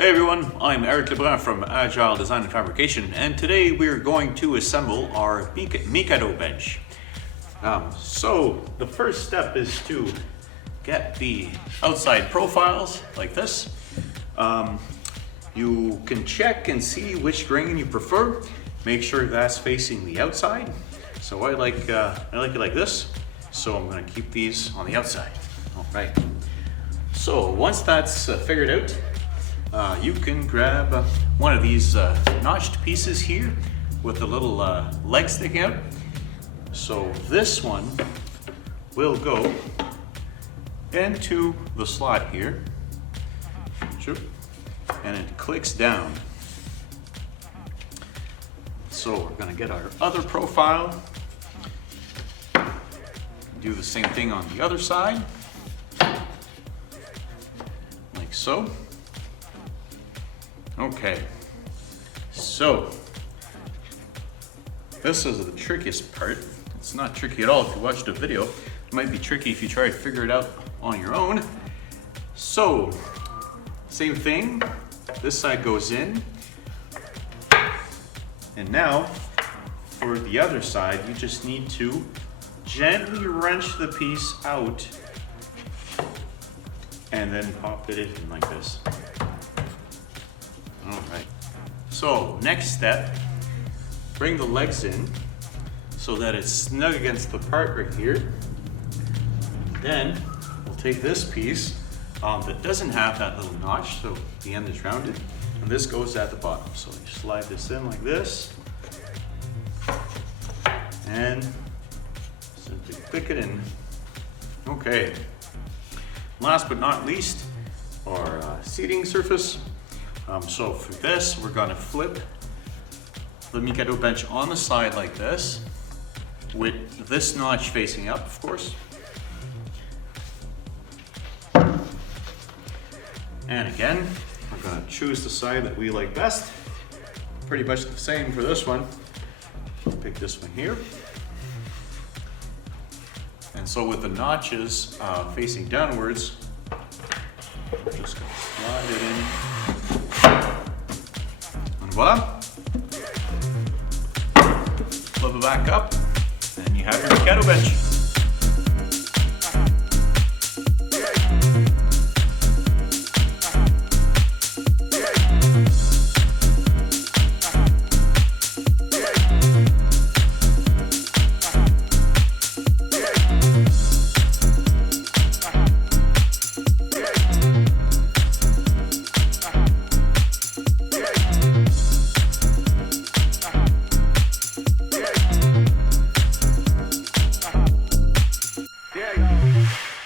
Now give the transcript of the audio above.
Hey everyone, I'm Eric Lebrun from Agile Design and Fabrication, and today we're going to assemble our MIKADO bench. So the first step is to get the outside profiles like this. You can check and see which grain you prefer. Make sure that's facing the outside. So I like it like this. So I'm going to keep these on the outside. All right. So once that's figured out, you can grab one of these notched pieces here with the little leg sticking out. So this one will go into the slot here, and it clicks down. So we're going to get our other profile, do the same thing on the other side, like so. Okay, so this is the trickiest part. It's not tricky at all if you watched the video. It might be tricky if you try to figure it out on your own. So, same thing, this side goes in. And now, for the other side, you just need to gently wrench the piece out and then pop it in like this. All right. So next step, bring the legs in so that it's snug against the part right here. Then we'll take this piece that doesn't have that little notch, so the end is rounded, and this goes at the bottom. So you slide this in like this, and simply click it in. Okay. Last but not least, our seating surface. So for this, we're going to flip the MIKADO bench on the side like this, with this notch facing up, of course. And again, we're going to choose the side that we like best. Pretty much the same for this one. Pick this one here. And so with the notches facing downwards, we're just going to slide it in. And voila. Flip it back up, and you have your MIKADO bench.